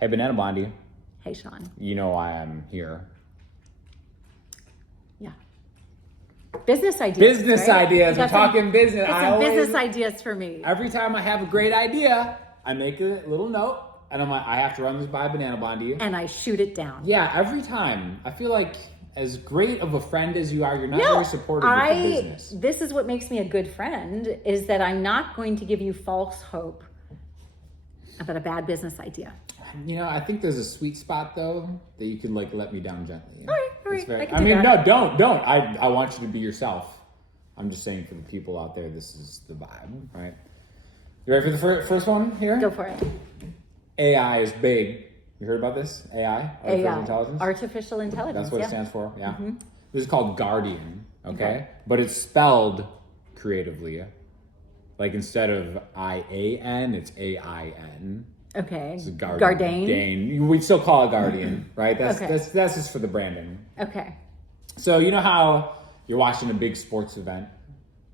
Hey, Banana Blondie. Hey, Sean. You know why I'm here. Yeah. Business ideas. Business right? ideas. We're talking business. Got some business ideas for me. Every time I have a great idea, I make a little note, and I'm like, I have to run this by Banana Blondie. And I shoot it down. Yeah, every time. I feel like as great of a friend as you are, you're not very supportive of the business. This is what makes me a good friend, is that I'm not going to give you false hope about a bad business idea. You know, I think there's a sweet spot, though, that you can, like, let me down gently. All right. No, don't. I want you to be yourself. I'm just saying for the people out there, this is the vibe, right? You ready for the first one here? Go for it. AI is big. You heard about this? AI? Artificial intelligence? Artificial intelligence, That's what it stands for, yeah. Mm-hmm. This is called Guardian, okay? But it's spelled creatively. Like instead of I-A-N, it's A-I-N. Okay. It's Guardian. We still call it Guardian, right? That's just for the branding. Okay. So you know how you're watching a big sports event,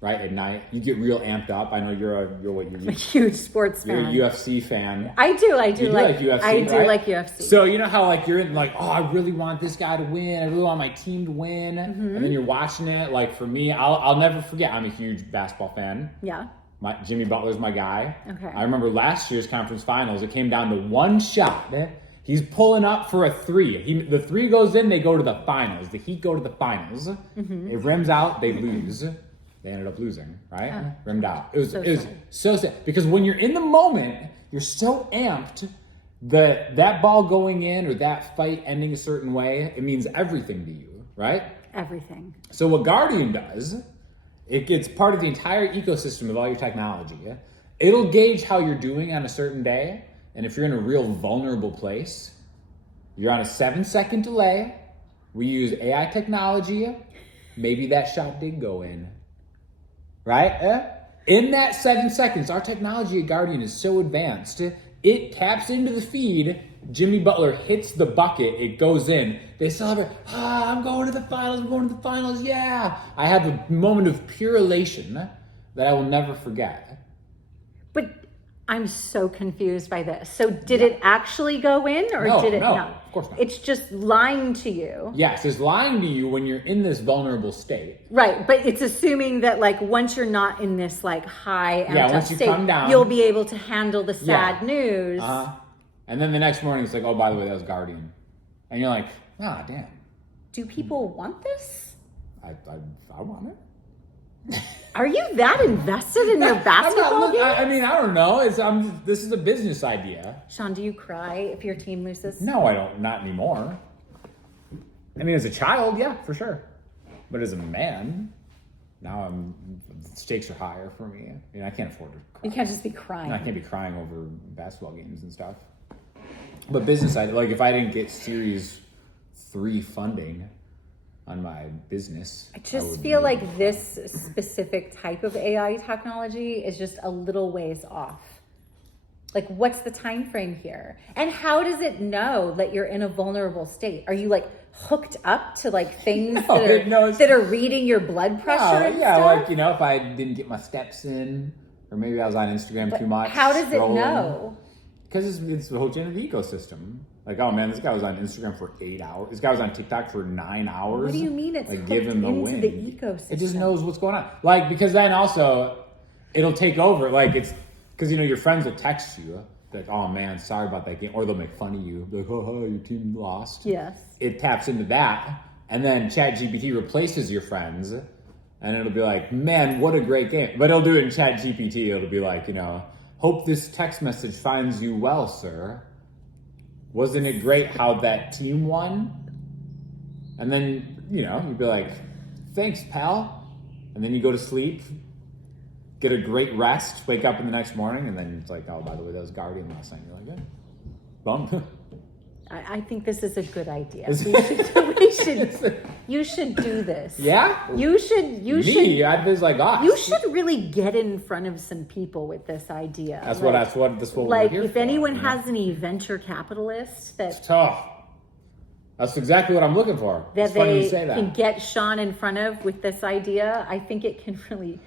right? At night, you get real amped up. I know you're a huge sports fan. You're a UFC fan. I do you like UFC. I do right? like UFC. So you know how like you're in like, oh, I really want this guy to win. I really want my team to win. Mm-hmm. And then you're watching it. Like for me, I'll never forget. I'm a huge basketball fan. Yeah. Jimmy Butler's my guy. Okay. I remember last year's conference finals. It came down to one shot. He's pulling up for a three. The three goes in, they go to the finals. The Heat go to the finals. Mm-hmm. It rims out, they lose. They ended up losing, right? Rimmed out. It was so sad. Because when you're in the moment, you're so amped that ball going in or that fight ending a certain way, it means everything to you, right? Everything. So what Guardian does, it gets part of the entire ecosystem of all your technology. It'll gauge how you're doing on a certain day. And if you're in a real vulnerable place, you're on a 7-second delay. We use AI technology. Maybe that shot did go in. Right? In that 7 seconds, our technology at Guardian is so advanced. It taps into the feed. Jimmy Butler hits the bucket. It goes in. They celebrate. I'm going to the finals. I'm going to the finals. Yeah. I have a moment of pure elation that I will never forget. But I'm so confused by this. So did it actually go in or did it not? No, of course not. It's just lying to you. Yes, it's lying to you when you're in this vulnerable state. Right, but it's assuming that like once you're not in this like high once you state, come down, you'll be able to handle the sad news. And then the next morning it's like, oh, by the way, that was Guardian. And you're like, damn. Do people want this? I want it. Are you that invested in your basketball game? I mean, I don't know. This is a business idea. Sean, do you cry if your team loses? No, I don't. Not anymore. I mean, as a child, yeah, for sure. But as a man, now the stakes are higher for me. I mean, I can't afford to cry. You can't just be crying. No, I can't be crying over basketball games and stuff. But business idea, like if I didn't get Series 3 funding on my business. I just feel like this specific type of AI technology is just a little ways off. Like, what's the time frame here? And how does it know that you're in a vulnerable state? Are you like hooked up to like things that are reading your blood pressure? And stuff? Like if I didn't get my steps in, or maybe I was on Instagram too much. How does it know? Because it's hooked into the ecosystem. Like, oh man, this guy was on Instagram for 8 hours. This guy was on TikTok for 9 hours. What do you mean it's like, hooked give him the into win. the ecosystem? It just knows what's going on. Like, because then also, it'll take over. Like, it's, because, your friends will text you. Like, oh man, sorry about that game. Or they'll make fun of you. Like, your team lost. Yes. It taps into that. And then ChatGPT replaces your friends. And it'll be like, man, what a great game. But it'll do it in ChatGPT. It'll be like, hope this text message finds you well, sir. Wasn't it great how that team won? And then, you'd be like, thanks, pal. And then you go to sleep, get a great rest, wake up in the next morning, and then it's like, oh, by the way, that was Guardian last night. You're like, yeah. Bum. I think this is a good idea. You should do this. Yeah? You should. I was like, you should really get in front of some people with this idea. That's what like, we're here if for, anyone has any venture capitalists it's tough. That's exactly what I'm looking for. That it's funny they you say that. can get Sean in front of with this idea, I think it can really,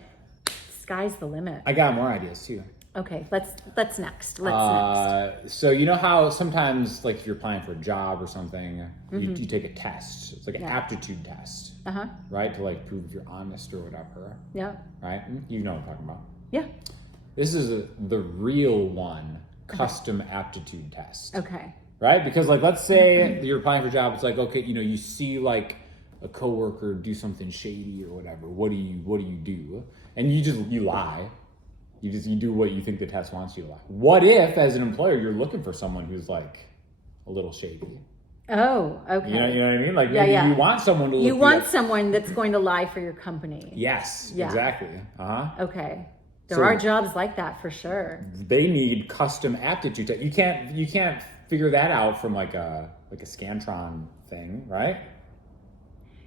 sky's the limit. I got more ideas too. Okay, let's next. Next. So you know how sometimes, like if you're applying for a job or something, you take a test. It's like an aptitude test, right? To like prove if you're honest or whatever. Yeah. Right? You know what I'm talking about. Yeah. This is the real one, custom aptitude test. Okay. Right? Because like, let's say you're applying for a job. It's like, okay, you know, you see like a coworker do something shady or whatever. What do you do? And you lie. You do what you think the test wants you to lie. What if, as an employer, you're looking for someone who's like a little shady? Oh, okay. You know what I mean? Like maybe you want someone to look. You want someone that's going to lie for your company. Yes, Yeah. exactly. Okay. There are jobs like that for sure. They need custom aptitude tests. You can't figure that out from like a Scantron thing, right?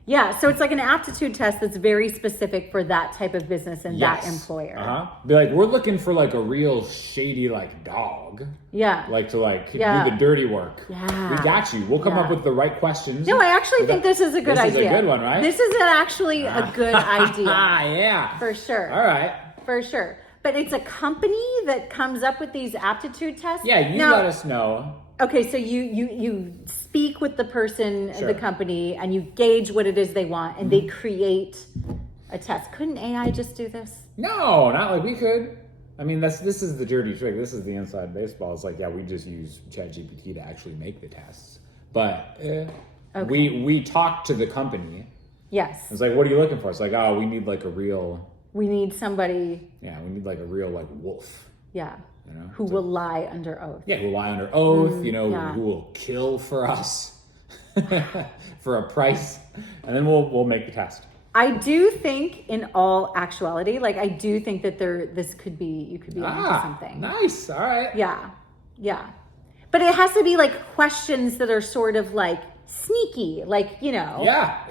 Yeah, so it's like an aptitude test that's very specific for that type of business and that employer. Be like, we're looking for like a real shady like dog. Yeah. Like to do the dirty work. Yeah. We got you. We'll come up with the right questions. No, I actually think this is a good idea. This is a good one, right? This is actually a good idea. Yeah. For sure. All right. For sure. But it's a company that comes up with these aptitude tests? Yeah, you let us know. Okay, so you speak with the person, the company, and you gauge what it is they want, and they create a test. Couldn't AI just do this? No, not like we could. I mean, this is the dirty trick. This is the inside baseball. It's like, yeah, we just use ChatGPT to actually make the tests. But we talk to the company. Yes. It's like, what are you looking for? It's like, oh, we need like a real... We need somebody... Yeah, we need like a real like wolf. Yeah. You know, who will lie under oath. Yeah, who will lie under oath, who will kill for us for a price. And then we'll make the test. I do think in all actuality, like I do think that you could be onto something. Nice. All right. Yeah. Yeah. But it has to be like questions that are sort of like sneaky, like, they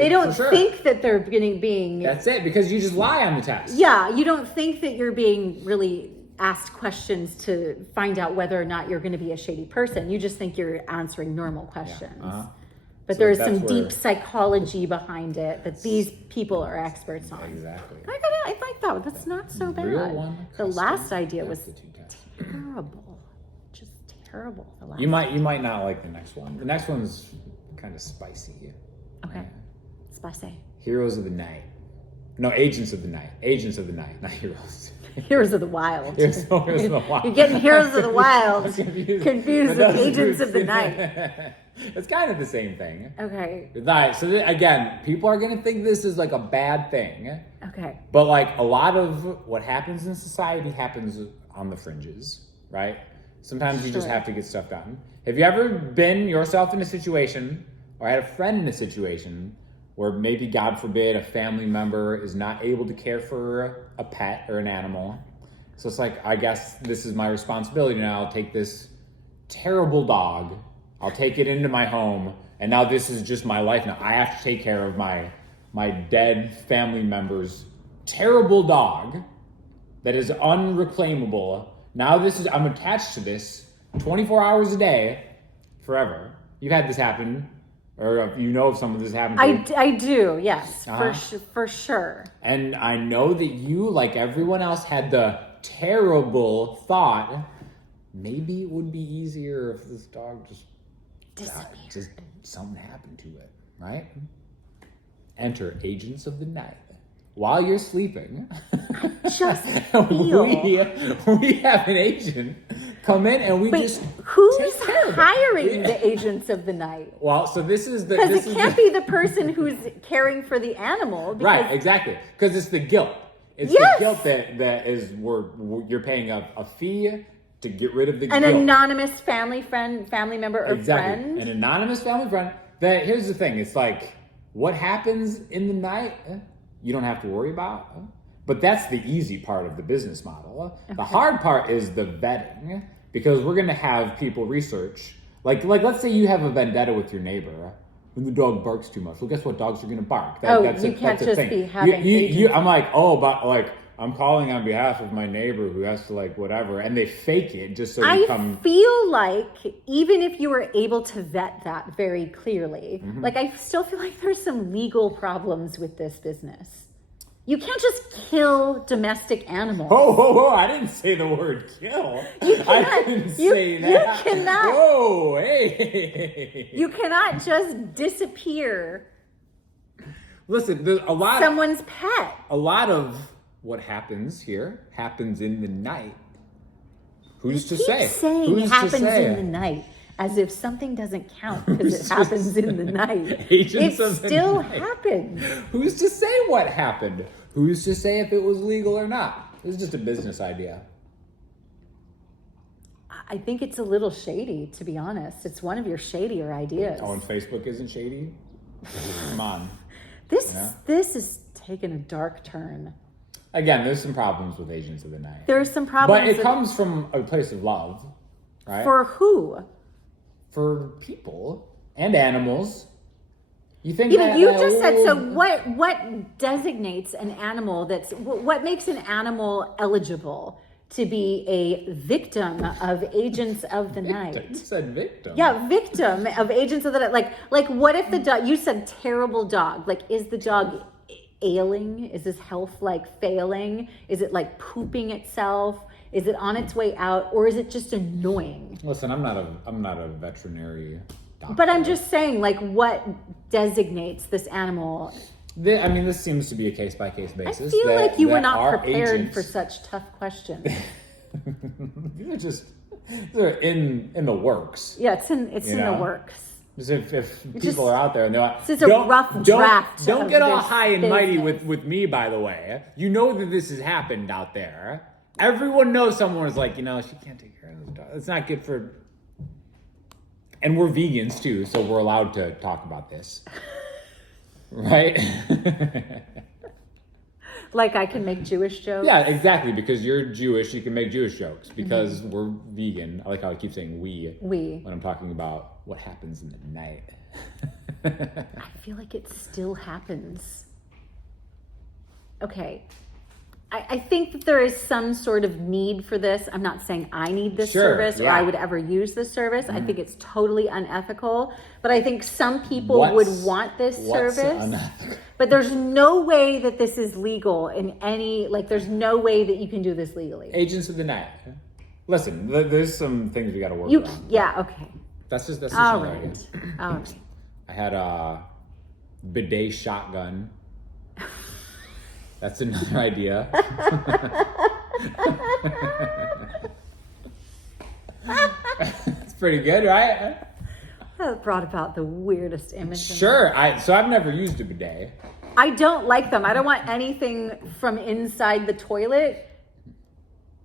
don't think that they're being... That's it, because you just lie on the test. Yeah, you don't think that you're being really asked questions to find out whether or not you're going to be a shady person. You just think you're answering normal questions. Yeah. But there is some deep psychology behind it that these people are experts on. Exactly. I like that. That's not so bad. Real one, the last idea was terrible. Just terrible. You might not like the next one. The next one's kind of spicy. Okay. Spicy. Heroes of the Night. No, Agents of the Night. Agents of the Night, not heroes. Heroes of the Wild. Heroes of the Wild. You're getting Heroes of the Wild confused with Agents of the Night. It's kind of the same thing. Okay. Right. So again, people are going to think this is like a bad thing. Okay. But like a lot of what happens in society happens on the fringes, right? Sometimes you just have to get stuff done. Have you ever been yourself in a situation or had a friend in a situation where maybe, God forbid, a family member is not able to care for a pet or an animal? So it's like, I guess this is my responsibility now. I'll take this terrible dog, I'll take it into my home, and now this is just my life now. I have to take care of my dead family member's terrible dog that is unreclaimable. Now I'm attached to this 24 hours a day forever. You've had this happen. Or if you know of someone this happened to. I do, yes, for sure. And I know that you, like everyone else, had the terrible thought, maybe it would be easier if this dog just disappeared. Just something happened to it, right? Enter Agents of the Night. While you're sleeping, just feel. we have an agent come in and who's hiring the Agents of the Night? Well, so this is the... Because it can't be the person who's caring for the animal. Right, exactly. Because it's the guilt. It's the guilt that is you're paying a fee to get rid of the guilt. An anonymous family member or friend. An anonymous family friend. Here's the thing. It's like, what happens in the night, you don't have to worry about. But that's the easy part of the business model. Okay. The hard part is the vetting, because we're going to have people research. Like let's say you have a vendetta with your neighbor, and the dog barks too much. Well, guess what? Dogs are going to bark. You can't just be having I'm like, but like, I'm calling on behalf of my neighbor who has to like whatever, and they fake it just so they come. I feel like even if you were able to vet that very clearly, like I still feel like there's some legal problems with this business. You can't just kill domestic animals. Whoa, I didn't say the word kill. I didn't say that. You cannot. Whoa, hey. You cannot just disappear Listen, there's someone's pet. A lot of what happens here happens in the night. Who's to say? Saying Who's happens to say? in the night, as if something doesn't count because it happens in the night. Agents It of the still night. happens. Who's to say what happened? Who's to say if it was legal or not? This is just a business idea. I think it's a little shady, to be honest. It's one of your shadier ideas. Oh, and Facebook isn't shady? Come on. This is taking a dark turn. Again, there's some problems with Agents of the Night. There's some problems. But it comes from a place of love, right? For who? For people and animals. You think Even that you just said, so what designates an animal what makes an animal eligible to be a victim of Agents of the Night? You said victim. Yeah, victim of Agents of the Night. Like what if the dog, you said terrible dog. Like, is the dog ailing? Is his health like failing? Is it like pooping itself? Is it on its way out? Or is it just annoying? Listen, I'm not a veterinary doctor. But I'm just saying, like, what designates this animal? This seems to be a case-by-case basis. I feel like you were not our prepared agents- for such tough questions. they're in the works. Yeah, it's in the works. Because if people are out there and they're like, this is a rough draft. Don't get all this high and mighty business. with me, by the way. You know that this has happened out there. Everyone knows someone is like, she can't take care of this dog. It's not good for... And we're vegans too, so we're allowed to talk about this. Right? Like I can make Jewish jokes? Yeah, exactly. Because you're Jewish, you can make Jewish jokes. Because we're vegan. I like how I keep saying we. When I'm talking about what happens in the night. I feel like it still happens. Okay. I think that there is some sort of need for this. I'm not saying I need this service or I would ever use this service. I think it's totally unethical. But I think some people would want this service. Unethical? But there's no way that this is legal in any, there's no way that you can do this legally. Agents of the Night. Listen, there's some things we got to work on. Yeah, okay. That's just All another idea. right. All right. I had a bidet shotgun. That's another idea. It's pretty good, right? That brought about the weirdest image. Sure. So I've never used a bidet. I don't like them. I don't want anything from inside the toilet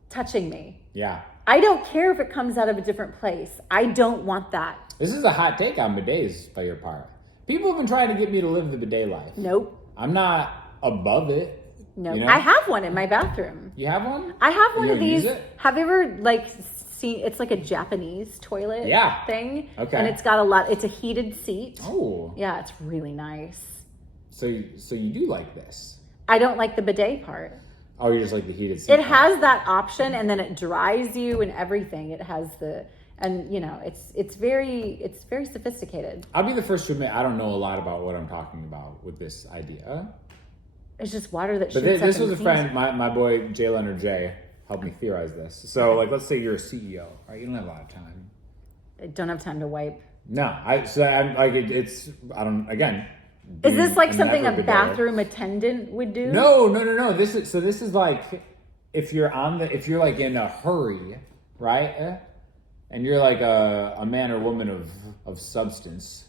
touching me. Yeah. I don't care if it comes out of a different place. I don't want that. This is a hot take on bidets by your part. People have been trying to get me to live the bidet life. Nope. I'm not above it. No, You know? I have one in my bathroom. You have one? I have one You of don't these. use it? Have you ever seen? It's like a Japanese toilet thing. Okay. And it's got it's a heated seat. Oh. Yeah, it's really nice. So you do like this? I don't like the bidet part. Oh, you just like the heated seat? It has that option, and then it dries you and everything. It has it's very sophisticated. I'll be the first to admit I don't know a lot about what I'm talking about with this idea. It's just water that But shoots this up was a and friend, my boy Jay Leonard J, helped me theorize this. So let's say you're a CEO, right? You don't have a lot of time. I don't have time to wipe. No, it's I don't again. Is this like something a never bidet. bathroom attendant would do? No. This is like if you're like in a hurry, right? And you're like a man or woman of substance.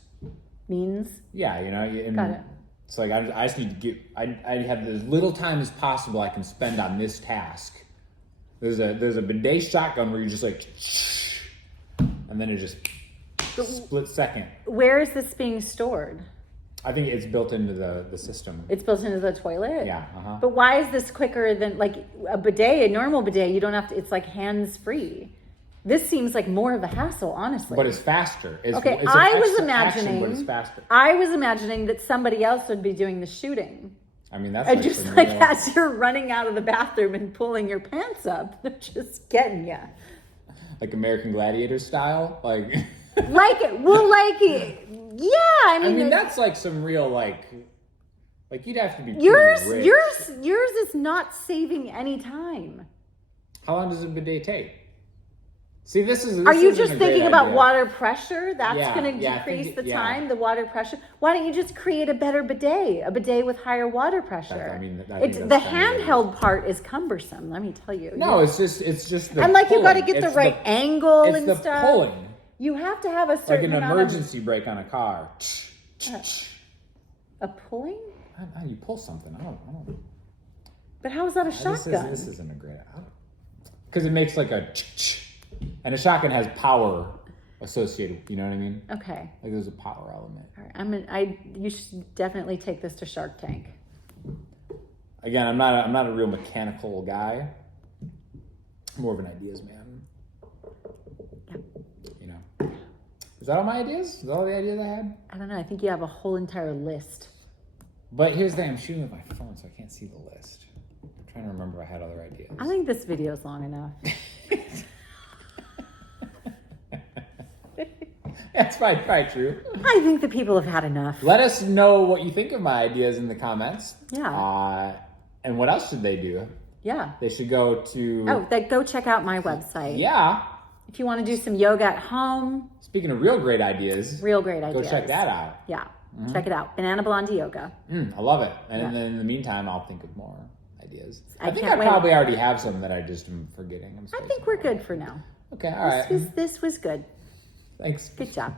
Means? Yeah, and Got it. it's like I just need to I have as little time as possible I can spend on this task. There's a bidet shotgun where you just like, and then it just split second. Where is this being stored? I think it's built into the system. It's built into the toilet? Yeah. Uh-huh. But why is this quicker than a bidet, a normal bidet? You don't have to, it's like hands free. This seems like more of a hassle, honestly. But it's faster. It's okay, an I was extra imagining, action, but it's faster. I was imagining that somebody else would be doing the shooting. I mean, that's And like just some like real- as you're running out of the bathroom and pulling your pants up, they're just getting you. like American Gladiator style, like. Yeah. I mean, that's like some real like Like you'd have to be Yours pretty rich. is not saving any time. How long does a bidet take? See, this is. Are you isn't just a great thinking about idea. water pressure? That's Yeah, going to yeah, I decrease think the yeah. time, the water pressure. Why don't you just create a better bidet? A bidet with higher water pressure. I think It's that's the kind of handheld part is cumbersome. Let me tell you. No, it's just the and like you got to pulling. get the It's right angle It's and the stuff. pulling, You have to have a like certain an amount emergency brake on a car. a pulling. I don't know, you pull something. I don't. But how is that a shotgun? This isn't a great. Because it makes like a, and a shotgun has power associated. You know what I mean? Okay. Like there's a power element. All right. You should definitely take this to Shark Tank. Again, I'm not a real mechanical guy. More of an ideas man. Yep. You know. Is that all my ideas? Is that all the ideas I had? I don't know. I think you have a whole entire list. But here's the thing, I'm shooting with my phone, so I can't see the list. I'm trying to remember if I had other ideas. I think this video is long enough. That's probably true. I think the people have had enough. Let us know what you think of my ideas in the comments. Yeah. And what else should they do? Yeah. They should go to... Go check out my website. Yeah. If you want to do some yoga at home. Speaking of real great ideas. Real great ideas. Go check that out. Yeah. Mm-hmm. Check it out. Banana Blondie Yoga. I love it. And then in the meantime, I'll think of more ideas. I think can't I probably already have some that I just am forgetting. I think we're good for now. Okay, all right. This was good. Thanks. Good job.